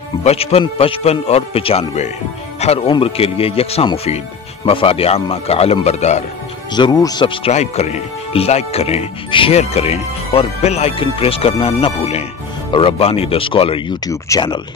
55 55 और 95 हर उम्र के लिए यकसा मुफीद, मफाद आम्मा का अलम बरदार। जरूर सब्सक्राइब करें, लाइक करें, शेयर करें और बेल आइकन प्रेस करना न भूलें। Rabbani the scholar YouTube channel.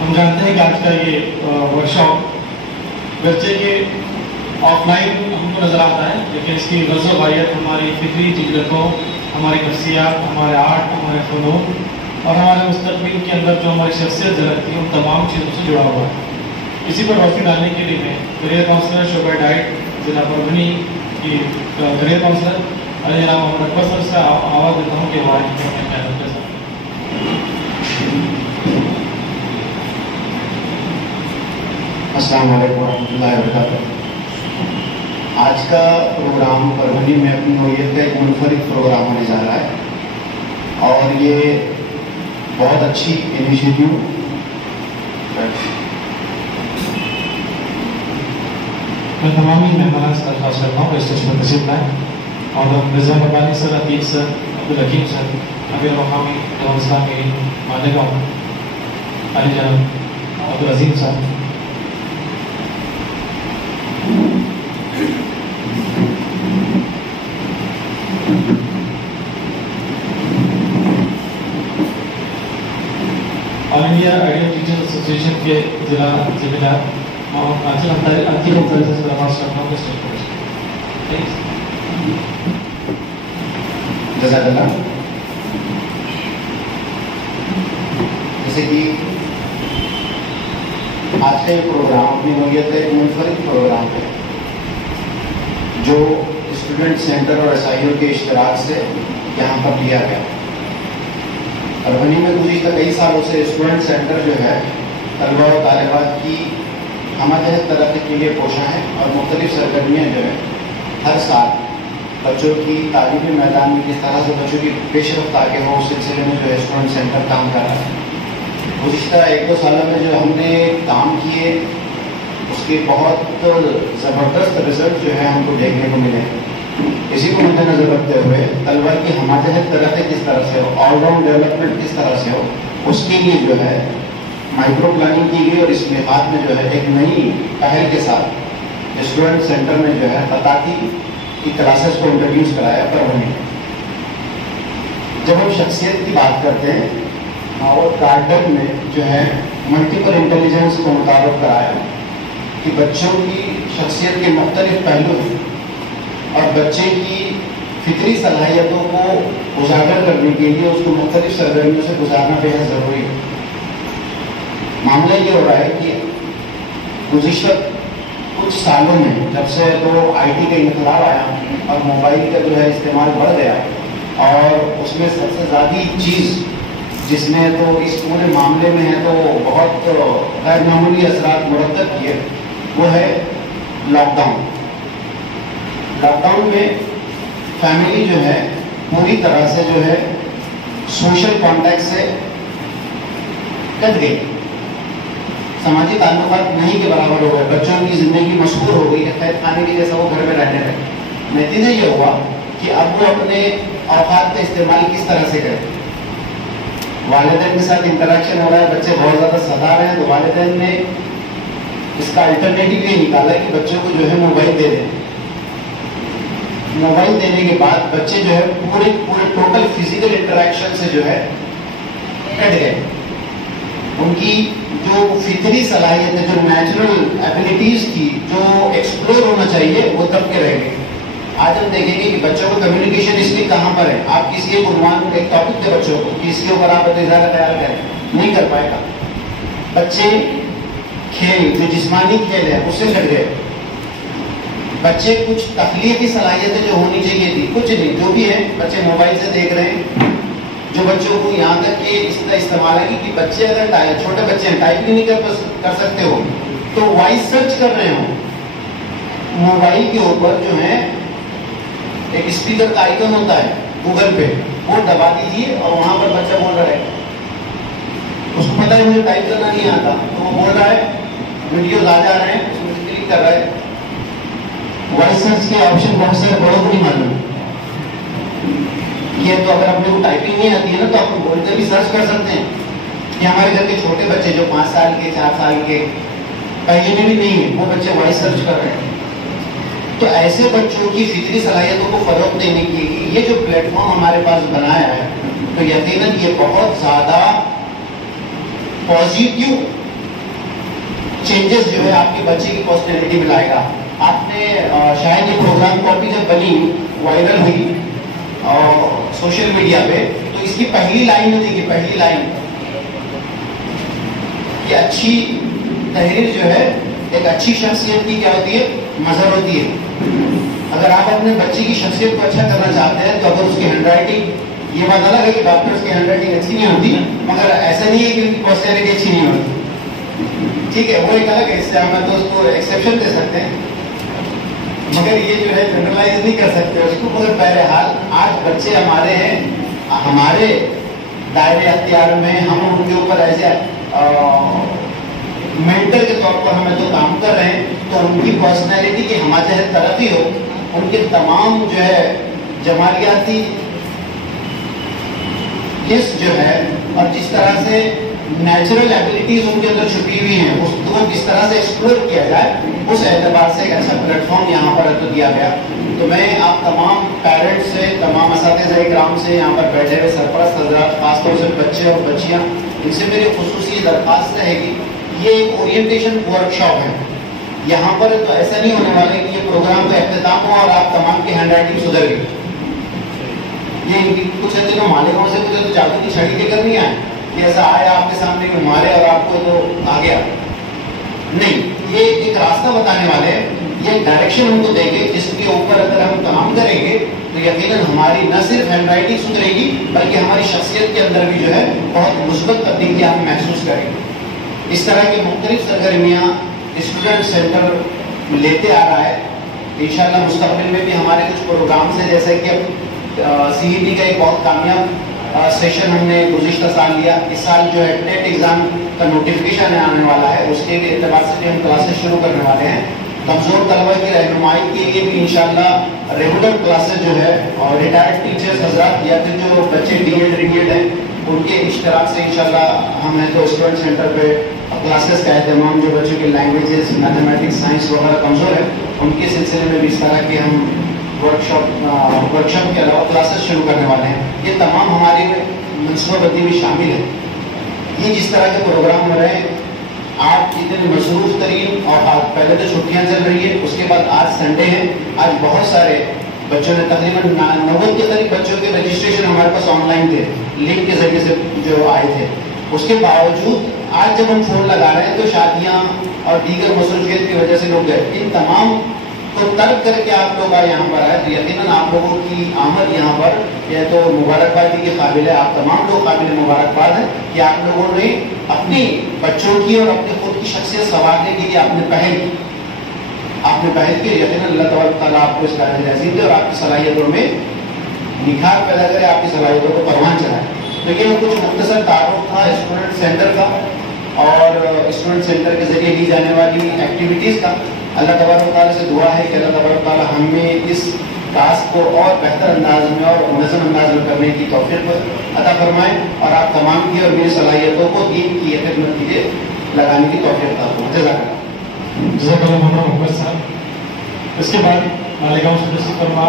हम जानते हैं कि आज का ये वर्कशॉप बच्चे के ऑफलाइन हमको नजर आता है, लेकिन इसकी गज़ो वाहियत हमारी फिक्री जिगरतों, हमारी नफ्सियात, हमारे आर्ट, हमारे फ़नून और हमारे मुस्तक़बिल के अंदर जो हमारी शख्सियत झलकती है उन तमाम चीज़ों से जुड़ा हुआ है। इसी पर रोशनी डालने के लिए मैं करियर काउंसलर शोबा डाइट ज़िला परभनी की करियर काउंसलर जनाब मोहम्मद अकबर सर से आवाज़ देता हूँ कि हमारे अस्सलाम वालेकुम रहमतुल्लाहि व बरकातहू। आज का प्रोग्राम परभनी में अपनी नौइयत का एक मुनफरिद प्रोग्राम होने जा रहा है और ये बहुत अच्छी इनिशिएटिव मैं तमाम ही मेहमान से दरख्वास्त करता हूँ स्टेज पर तशरीफ लाएँ और मिर्ज़ा रब्बानी सर, अतीक सर, अब्दुल हकीम सर, अमीर मकामी इस्लाम के मालेगांव, अली जनाब अब्दुल अजीम साहब, all India ideal teachers association के जिला जिम्मेदार आतिक अंसारी से दरख्वास्त करता हूँ स्टेज पर। जज़ाकल्लाह। जैसे कि आज का ये प्रोग्राम अपनी नौइयत का एक मुनफरिद प्रोग्राम है जो स्टूडेंट सेंटर और एसआईओ के इश्तराक से यहाँ पर लिया गया। परभनी में गुज़िश्ता कई सालों से स्टूडेंट सेंटर जो है तलबा और तालिबात की हमजहत तरक्की के लिए पोषा है और मुख्तलिफ सरगर्मियाँ जो है हर साल बच्चों की तालीमी मैदान में किस तरह से बच्चों की पेशरफ्त आगे हो उस सिलसिले में जो है स्टूडेंट सेंटर काम कर रहा है। गुज़िश्ता 1-2 सालों में जो हमने काम किए उसके बहुत ज़बरदस्त रिजल्ट जो है हमको देखने को मिले। इसी को मद्देनजर रखते हुए तलबा की हमाजहत तरक्की किस तरह से हो, ऑलराउंड डेवलपमेंट किस तरह से हो, उसके लिए जो है माइक्रो प्लानिंग की गई और इस लिहाज में जो है एक नई पहल के साथ स्टूडेंट सेंटर में जो है बताती की क्लासेस को इंट्रोड्यूस कराया परभनी। जब हम शख्सियत की बात करते हैं और गार्डन में जो है मल्टीपल इंटेलिजेंस को मुताबिक कराया कि बच्चों की शख्सियत के मुख्तलिफ पहलू हैं और बच्चे की फितरी सलाहियतों को उजागर करने के लिए उसको मुख्तलिफ सरगर्मियों से गुजारना बेहद ज़रूरी है। मामला ये हो रहा है कि गुज़िश्ता कुछ सालों में जब से तो आईटी का इनकलाब आया और मोबाइल का जो है इस्तेमाल बढ़ गया और उसमें सबसे ज़्यादा चीज़ जिसने तो इस पूरे मामले में है तो बहुत गैर मामूली असरात मुरतब किए वो है लॉकडाउन। लॉकडाउन में फैमिली जो है पूरी तरह से जो है सोशल कॉन्टैक्ट से कट गई, समाजी ताल्लुकात नहीं के बराबर हो गए, बच्चों की जिंदगी मशहूर हो गई है, खैर खाने के जैसा वो घर में रहने लगे। नतीजा ये हुआ कि अब वो अपने औकात का इस्तेमाल किस तरह से करें। वालिदैन के साथ इंटरेक्शन हो रहा है, बच्चे बहुत ज़्यादा सता रहे हैं, तो वालिदैन ने इसका अल्टरनेटिव ये निकाला कि बच्चों को जो है मोबाइल दे दें। मोबाइल देने के बाद बच्चे जो है पूरे टोटल फिजिकल इंटरेक्शन से जो है कट गए। उनकी जो फितरी सलाहियत है, जो नेचुरल एबिलिटीज थी, जो एक्सप्लोर होना चाहिए, वो दब के रह गए। आज हम देखेंगे कि बच्चों को कम्युनिकेशन स्किल कहाँ पर है। आप किसी एक उन्वान एक टॉपिक दे बच्चों को कि इसके ऊपर आप ज़्यादा ख्याल करें, नहीं कर पाएगा। बच्चे खेल, जो जिस्मानी खेल है, उससे कट गए। बच्चे कुछ तख्लीकी सलाहियतें जो होनी चाहिए थी, कुछ नहीं, जो भी है बच्चे मोबाइल से देख रहे हैं। जो बच्चों को यहाँ तक कि इसका इस्तेमाल है कि बच्चे अगर छोटे बच्चे हैं टाइप भी नहीं कर सकते हो तो वॉइस सर्च कर रहे हो मोबाइल के ऊपर जो है एक स्पीकर का आइकन होता है गूगल पे, वो दबा दीजिए और वहां पर बच्चा बोल रहा है, उसको पता है मुझे टाइप करना नहीं आता, तो वो बोल रहा है, वीडियोज आ जा रहे हैं, उसमें क्लिक कर रहा है। वॉइस सर्च के ऑप्शन बहुत सारे बड़ों को नहीं मालूम। ये तो अगर अपने को टाइपिंग नहीं आती है ना, तो आप बोलते भी सर्च कर सकते हैं। कि हमारे घर के छोटे बच्चे जो 5 साल के 4 साल के पहले में भी नहीं है, वो बच्चे वॉइस सर्च कर रहे हैं। तो ऐसे बच्चों की फिक्री सलाहियतों को फरोग देने के लिए ये जो प्लेटफॉर्म हमारे पास बनाया है, तो यकीनन ये बहुत ज्यादा पॉजिटिव चेंजेस जो है आपके बच्चे की पर्सनैलिटी में लाएगा। आपने शायद ये प्रोग्राम कॉपी जब बनी, वायरल हुई और सोशल मीडिया पे, तो इसकी पहली लाइन होती है, पहली लाइन कि अच्छी तहरीर जो है एक अच्छी शख्सियत की क्या होती है, मजहर होती है। अगर आप अपने बच्चे की शख्सियत को अच्छा करना चाहते हैं, तो अगर उसकी हैंडराइटिंग, ये बात अलग है कि डॉक्टर्स की हैंडराइटिंग अच्छी नहीं होती, मगर ऐसा नहीं है कि उनकी पर्सनैलिटी अच्छी नहीं होती, ठीक है, वो एक अलग है, इससे हम तो उसको एक्सेप्शन दे सकते हैं, मगर ये जो है जनरलाइज नहीं कर सकते उसको। मगर बहरहाल आज बच्चे हमारे हैं, हमारे दायरे अख्तियार में, हम उनके ऊपर ऐसे मेंटर के तौर पर हमें तो काम कर रहे हैं, तो उनकी पर्सनैलिटी की हमारे तरक्की हो, उनके तमाम जो है जमालियाती हिस्स जो है और जिस तरह से नेचुरल एबिलिटीज उनके अंदर छुपी हुई हैं, उसको किस तरह से एक्सप्लोर किया जाए, उस एतबार से एक अच्छा प्लेटफॉर्म यहाँ पर तो दिया गया। तो मैं आप तमाम पेरेंट्स से, तमाम असातिज़ा इकराम से, यहाँ पर बैठे हुए सरपरस्त हज़रात, खासतौर से बच्चे और बच्चियाँ, इनसे मेरी खुसूसी दरख्वास्त रहेगी, ये एक ओरिएंटेशन वर्कशॉप है। यहाँ पर तो ऐसा नहीं होने वाला कि ये प्रोग्राम का इख्तिताम हो और आप तमाम की हैंडराइटिंग सुधर गई। ये कुछ है तो मालिकों से कुछ तो जादू की छड़ी लेकर नहीं आए कि ऐसा आया आपके सामने को मारे और आपको तो आ गया, नहीं, ये एक रास्ता बताने वाले हैं, ये डायरेक्शन हमको देंगे जिसके ऊपर अगर हम काम करेंगे तो यकीनन हमारी न सिर्फ हैंडराइटिंग सुधरेगी बल्कि हमारी शख्सियत के अंदर भी जो है बहुत मुस्बत तब्दीली हम महसूस करेंगे। इस तरह की मुख्तलिफ सरगर्मियाँ स्टूडेंट सेंटर लेते आ रहा है। इंशाअल्लाह मुस्तक़बिल में भी हमारे कुछ प्रोग्राम्स हैं, जैसे कि अब CET का एक बहुत कामयाब सेशन हमने गुज़िश्ता साल लिया, इस साल जो है टेट एग्ज़ाम का नोटिफिकेशन आने वाला है, उसके एतबार से भी हम क्लासेस शुरू करने वाले हैं। कमज़ोर तलबा की रहनुमाई के लिए भी इंशाअल्लाह रेगुलर क्लासेस जो है और रिटायर्ड टीचर्स हज़रात या फिर जो बच्चे DED रिगेड हैं उनके इश्तराक से इंशाअल्लाह हम है तो स्टूडेंट सेंटर पे क्लासेस का एहतमाम, जो बच्चों की लैंग्वेजेस, मैथमेटिक्स, साइंस वगैरह कमज़ोर है, उनके सिलसिले में भी इस तरह के हम वर्कशॉप के अलावा क्लासेस शुरू करने वाले हैं। ये तमाम हमारी मनसूबाबंदी में शामिल है। ये जिस तरह के प्रोग्राम हो रहे हैं, आज इतने मसरूफ तरीन, और आज पहले तो छुट्टियां चल रही है, उसके बाद आज संडे है, आज बहुत सारे बच्चों ने तकरीबन 90 के करीब बच्चों के रजिस्ट्रेशन हमारे पास ऑनलाइन थे, लिंक के जरिए से जो आए थे। उसके बावजूद आज जब हम फोन लगा रहे हैं तो शादियां और दीगर मसरूफियत की वजह से लोग गए। इन तमाम को तर्क करके आप लोग यहाँ पर आए तो यकीनन आप लोगों की आमद यहाँ पर यह तो मुबारकबादी के काबिल है। आप तमाम लोग काबिल मुबारकबाद है कि आप लोगों ने अपनी बच्चों की और अपने खुद की शख्सियत संवारने के लिए आपने पहल की। यकीनन अल्लाह ताला आपको इस काबिल नसीब दे और आपकी सलाहियतों में निखार पैदा करे, आपकी सलाहियतों को परवान चलाए। तो ये कुछ मुख्तसर तारुफ था स्टूडेंट सेंटर का और स्टूडेंट सेंटर के जरिए ली जाने वाली एक्टिविटीज़ का। अल्लाह तबारक ताला से दुआ है कि अल्लाह तबारक ताला हमें इस टास्क को और बेहतर अंदाज में और मुनज़्ज़म अंदाज में करने की तौफीक अता फरमाए और आप तमाम की और मेरी सलाहियतों को दीन की खिदमत के लिए लगाने की तौफीक अता फरमाए। जज़ाकल्लाह मोहम्मद साहब। इसके बाद मालिका मुस्तफ़ी फरमा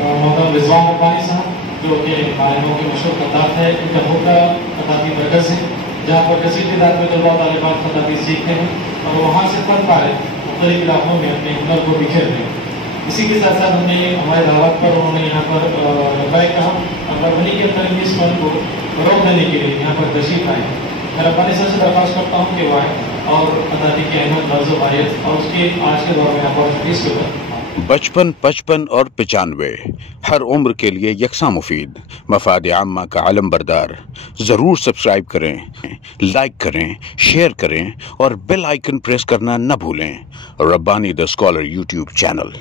मोहम्मद रिजवान रब्बानी साहब, जो कि मालिकों के मशहूर खताब है, इनका होगा खताबी मरकज़ है, जहाँ पर कसीर तादाद में तलबा तालिबात खताबी सीखते हैं और वहाँ से फन पा रहे मुख्तलिफ इलाकों में अपने हुनर को बिखेर रहे हैं। इसी के साथ साथ हमने हमारे दावत पर उन्होंने यहाँ पर लब्बैक कहा और वहीं के अंदर इस फन को फ़रोग़ देने के लिए यहाँ पर तशरीफ़ आए। मैं रब्बानी साहब से दरख्वास्त करता हूँ कि वो आए और अदाती की अहमियत लफ्ज़ वारियत और उसके आज के दौर में अपॉर्चुनिटीज़ के ऊपर बचपन, 55 और 95 हर उम्र के लिए यकसा मुफीद मफाद आम्मा का आलम बरदार। ज़रूर सब्सक्राइब करें, लाइक करें, शेयर करें और बेल आइकन प्रेस करना न भूलें। Rabbani the scholar YouTube channel.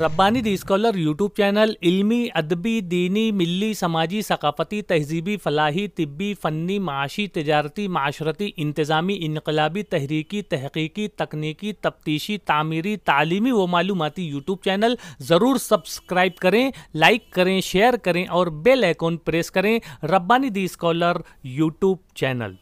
Rabbani the scholar YouTube channel علمی، ادبی، دینی، ملی، سماجی، ثقافتی، تہذیبی، فلاحی، طبی، فنی، معاشی، تجارتی، معاشرتی، انتظامی، انقلابی، تحریکی، تحقیقی، تکنیکی، تفتیشی، تعمیری، تعلیمی و معلوماتی یوٹیوب چینل ضرور سبسکرائب کریں، لائک کریں، شیئر کریں اور بیل آئیکن پریس کریں۔ ربانی دی اسکالر یوٹیوب چینل۔